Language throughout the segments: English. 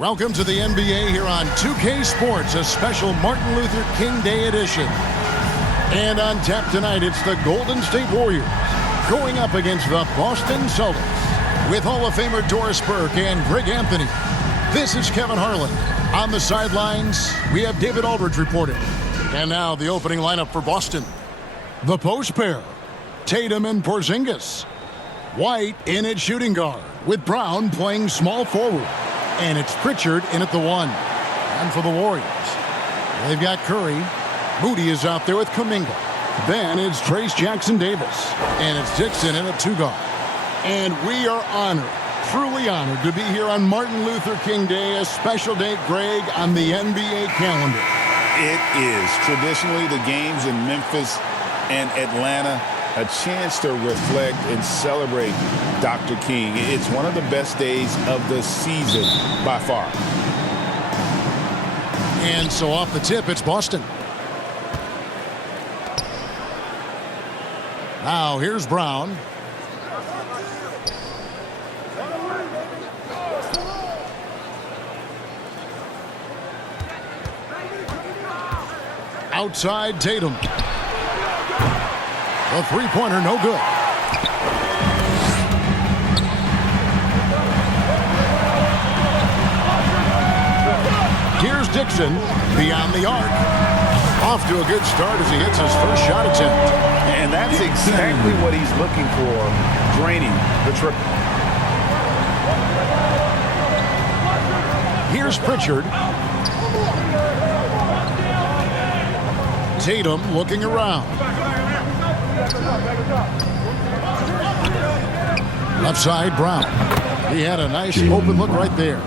Welcome to the NBA here on 2K Sports, a special Martin Luther King Day edition. And on tap tonight, it's the Golden State Warriors going up against the Boston Celtics with Hall of Famer Doris Burke and Greg Anthony. This is Kevin Harlan. On the sidelines, we have David Aldridge reporting. And now the opening lineup for Boston. The post pair, Tatum and Porzingis. White in at shooting guard, with Brown playing small forward. And it's Pritchard in at the 1. And for the Warriors, they've got Curry. Moody is out there with Kuminga. Then it's Trace Jackson-Davis. And it's Dixon in at 2 guard. And we are honored, truly honored, to be here on Martin Luther King Day, a special date, Greg, on the NBA calendar. It is. Traditionally, the games in Memphis and Atlanta, a chance to reflect and celebrate Dr. King. It's one of the best days of the season by far. And so off the tip, it's Boston. Now here's Brown. Outside Tatum. The three-pointer, no good. Here's Dixon, beyond the arc. Off to a good start as he hits his first shot attempt. And that's exactly what he's looking for, draining the triple. Here's Pritchard. Tatum looking around. Left side, Brown. He had a nice open look right there.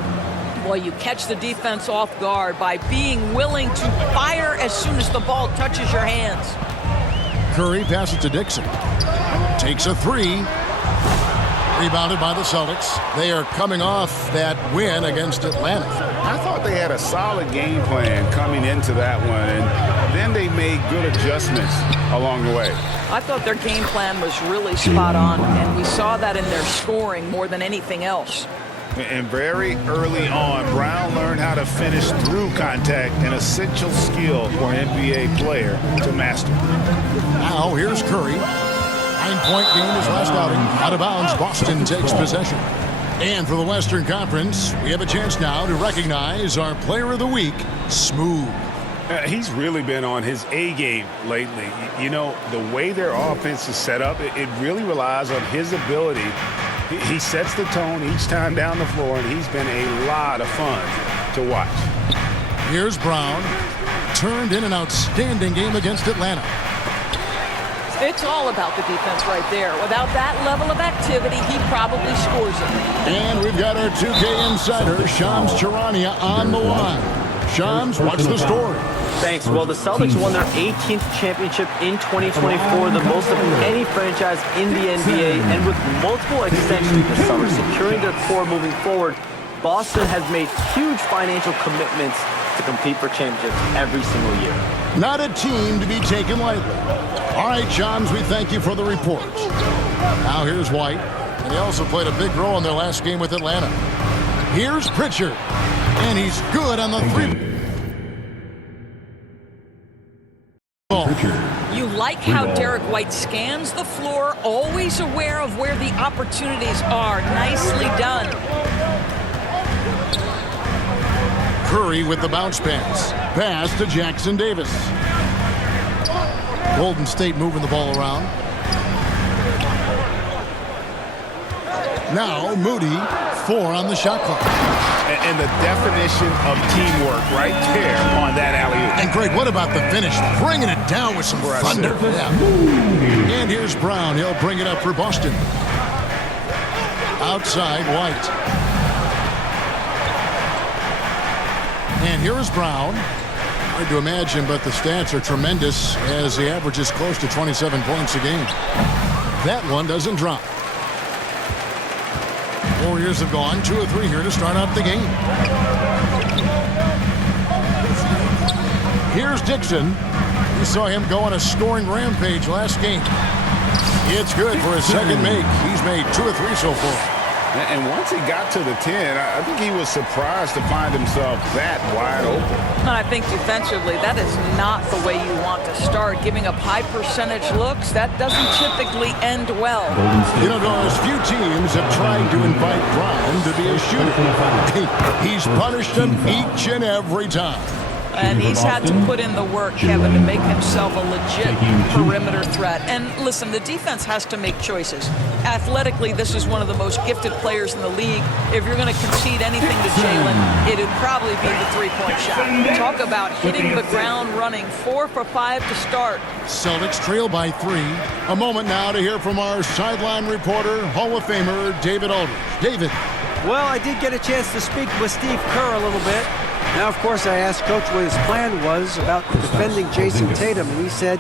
Well, you catch the defense off guard by being willing to fire as soon as the ball touches your hands. Curry passes to Dixon. Takes a 3. Rebounded by the Celtics. They are coming off that win against Atlanta. I thought they had a solid game plan coming into that one, and then they made good adjustments along the way. I thought their game plan was really spot on, and we saw that in their scoring more than anything else. And very early on, Brown learned how to finish through contact, an essential skill for an NBA player to master. Now here's Curry. 9-point game his last outing. Out of bounds, Boston takes possession. And for the Western Conference, we have a chance now to recognize our Player of the Week, Smooth. He's really been on his A game lately. You know, the way their offense is set up, it really relies on his ability. He sets the tone each time down the floor, and he's been a lot of fun to watch. Here's Brown. Turned in an outstanding game against Atlanta. It's all about the defense right there. Without that level of activity, he probably scores it. And we've got our 2K insider, Shams Charania, on the line. Shams, what's the story? Thanks. Well, the Celtics won their 18th championship in 2024, the most of any franchise in the NBA, and with multiple extensions this summer securing their core moving forward, Boston has made huge financial commitments to compete for championships every single year. Not a team to be taken lightly. All right, Shams, we thank you for the report. Now here's White, and he also played a big role in their last game with Atlanta. Here's Pritchard, and he's good on the 3. You like how Derek White scans the floor, always aware of where the opportunities are. Nicely done. Curry with the bounce pass. Pass to Jackson-Davis. Golden State moving the ball around. Now Moody, 4 on the shot clock. And the definition of teamwork right there on that alley-oop. And Greg, what about the finish? Bringing it down with some thunder. Yeah. And here's Brown. He'll bring it up for Boston. Outside, White. And here is Brown. Hard to imagine, but the stats are tremendous as he averages close to 27 points a game. That one doesn't drop. Warriors have gone 2 of 3 here to start out the game. Here's Dixon. We saw him go on a scoring rampage last game. It's good for his second make. He's made 2 of 3 so far. And once he got to the 10, I think he was surprised to find himself that wide open. And I think defensively, that is not the way you want to start. Giving up high percentage looks, that doesn't typically end well. You know, Doris, few teams have tried to invite Brown to be a shooter. He's punished them each and every time. And he's had to put in the work, Kevin, to make himself a legit perimeter threat. And listen, the defense has to make choices. Athletically, this is one of the most gifted players in the league. If you're going to concede anything to Jalen, it would probably be the three-point shot. Talk about hitting the ground running. 4 for 5 to start. Celtics trail by 3. A moment now to hear from our sideline reporter, Hall of Famer David Aldridge. David. Well, I did get a chance to speak with Steve Kerr a little bit. Now, of course, I asked Coach what his plan was about defending Jason Tatum, and he said,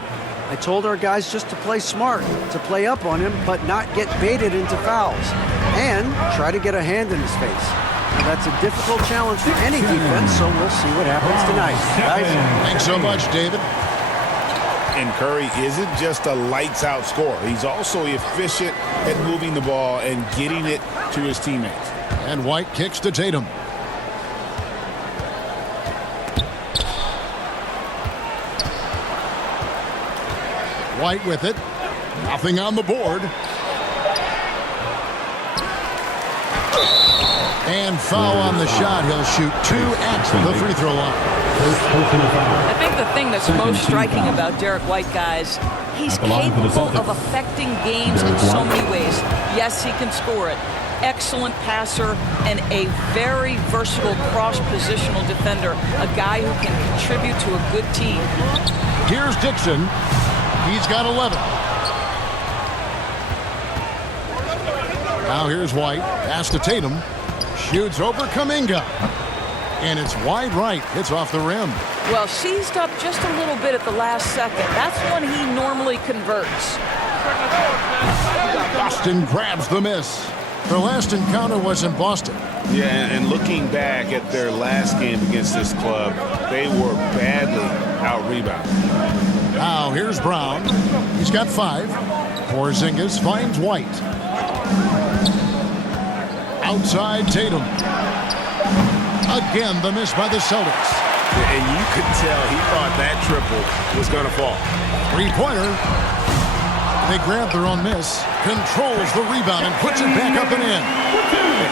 I told our guys just to play smart, to play up on him, but not get baited into fouls, and try to get a hand in his face. Now, that's a difficult challenge for any defense, so we'll see what happens tonight. Guys? Thanks so much, David. And Curry isn't just a lights-out scorer. He's also efficient at moving the ball and getting it to his teammates. And White kicks to Tatum. White with it. Nothing on the board. And foul on the shot. He'll shoot 2 at the free throw line. I think the thing that's most striking about Derek White, guys, he's capable of affecting games in so many ways. Yes, he can score it. Excellent passer and a very versatile cross-positional defender. A guy who can contribute to a good team. Here's Dixon. He's got 11. Now here's White. Pass to Tatum. Shoots over Kuminga. And it's wide right. It's off the rim. Well, seized up just a little bit at the last second. That's when he normally converts. Boston grabs the miss. Their last encounter was in Boston. Yeah, and looking back at their last game against this club, they were badly out-rebounded. Now here's Brown. He's got 5. Porzingis finds White. Outside Tatum. Again, the miss by the Celtics. And you could tell he thought that triple was going to fall. 3-pointer. They grab their own miss. Controls the rebound and puts it back up and in.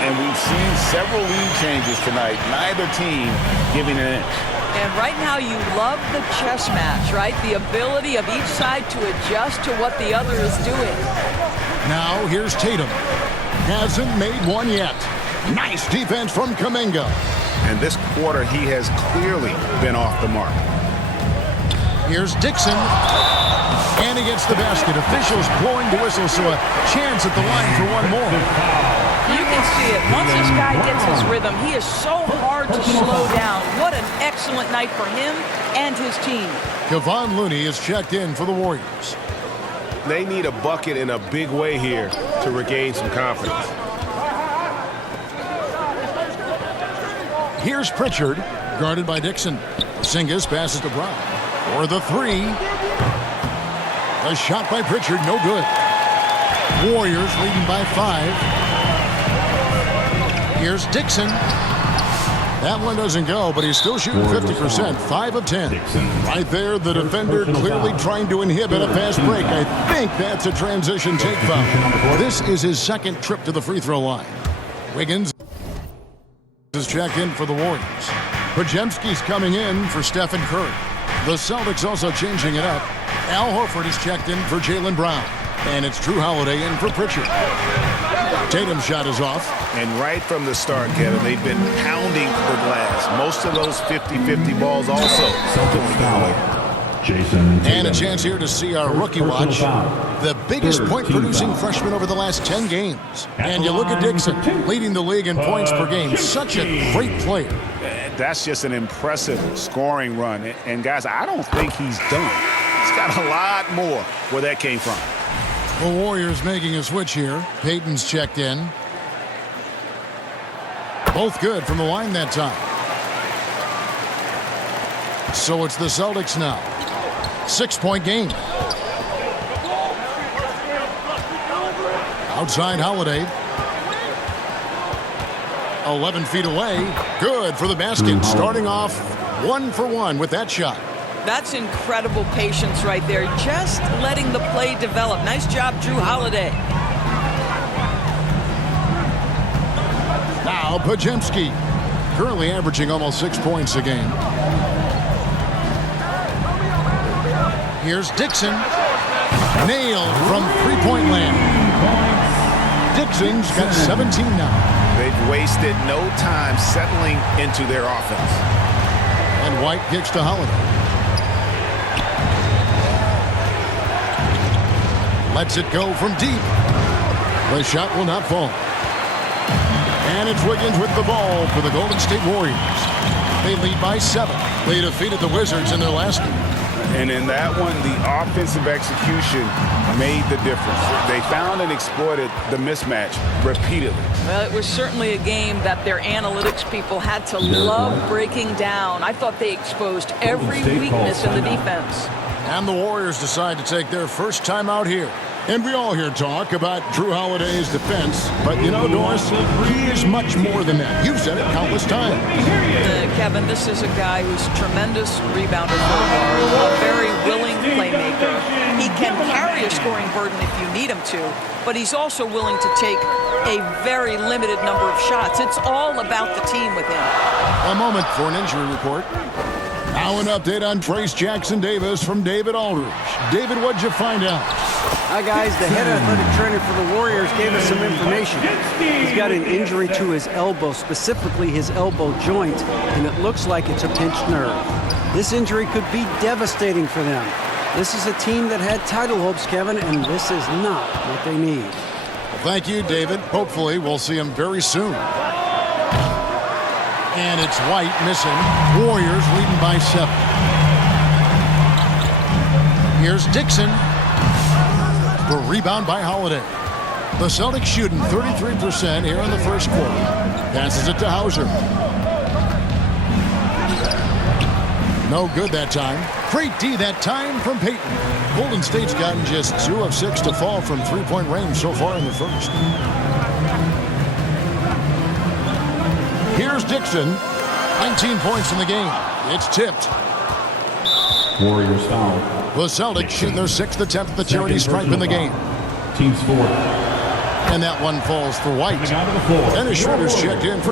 And we've seen several lead changes tonight. Neither team giving an inch. And right now you love the chess match, right? The ability of each side to adjust to what the other is doing. Now here's Tatum. Hasn't made one yet. Nice defense from Kuminga. And this quarter, he has clearly been off the mark. Here's Dixon. And he gets the basket. Officials blowing the whistle, so a chance at the line for one more. You can see it. Once this guy gets his rhythm, he is so hard to slow down. What an excellent night for him and his team. Kevon Looney is checked in for the Warriors. They need a bucket in a big way here to regain some confidence. Here's Pritchard, guarded by Dixon. Porzingis passes to Brown. For the 3. A shot by Pritchard, no good. Warriors leading by 5. Here's Dixon. That one doesn't go, but he's still shooting 50%, 5 of 10. Right there, the defender clearly trying to inhibit a fast break. I think that's a transition take foul. This is his second trip to the free throw line. Wiggins is checked in for the Warriors. Podziemski's coming in for Stephen Curry. The Celtics also changing it up. Al Horford is checked in for Jaylen Brown. And it's Drew Holiday in for Pritchard. Tatum's shot is off. And right from the start, Kevin, they've been pounding the glass. Most of those 50-50 balls also. And a chance here to see our rookie watch. The biggest point-producing freshman over the last 10 games. And you look at Dixon, leading the league in points per game. Such a great player. That's just an impressive scoring run. And, guys, I don't think he's done. He's got a lot more where that came from. The Warriors making a switch here. Payton's checked in. Both good from the line that time. So it's the Celtics now. 6-point game. Outside Holiday. 11 feet away. Good for the basket. Starting off 1 for 1 with that shot. That's incredible patience right there. Just letting the play develop. Nice job, Drew Holiday. Now Pajemski, currently averaging almost 6 points a game. Here's Dixon. Nailed from three-point land. Dixon's got 17 now. They've wasted no time settling into their offense. And White kicks to Holiday. Lets it go from deep. The shot will not fall. And it's Wiggins with the ball for the Golden State Warriors. They lead by 7. They defeated the Wizards in their last game. And in that one, the offensive execution made the difference. They found and exploited the mismatch repeatedly. Well, it was certainly a game that their analytics people had to love breaking down. I thought they exposed every weakness in the defense. And the Warriors decide to take their first time out here. And we all hear talk about Drew Holiday's defense. But, you know, Doris, he is much more than that. You've said it countless times. Kevin, this is a guy who's a tremendous rebounder for a guard, a very willing playmaker. He can carry a scoring burden if you need him to, but he's also willing to take a very limited number of shots. It's all about the team with him. A moment for an injury report. Now an update on Trace Jackson-Davis from David Aldridge. David, what'd you find out? Hi, guys. The head athletic trainer for the Warriors gave us some information. He's got an injury to his elbow, specifically his elbow joint, and it looks like it's a pinched nerve. This injury could be devastating for them. This is a team that had title hopes, Kevin, and this is not what they need. Well, thank you, David. Hopefully we'll see him very soon. And it's White missing. Warriors leading by 7. Here's Dixon. The rebound by Holiday. The Celtics shooting 33% here in the first quarter. Passes it to Hauser. No good that time. Great D that time from Payton. Golden State's gotten just 2 of 6 to fall from three-point range so far in the first. Here's Dixon. 19 points in the game. It's tipped. Warriors foul. The Celtics shoot their 6th attempt at the charity stripe in the game. Team's 4. And that one falls for White. Coming out of the floor. Dennis Schroeder's checked in for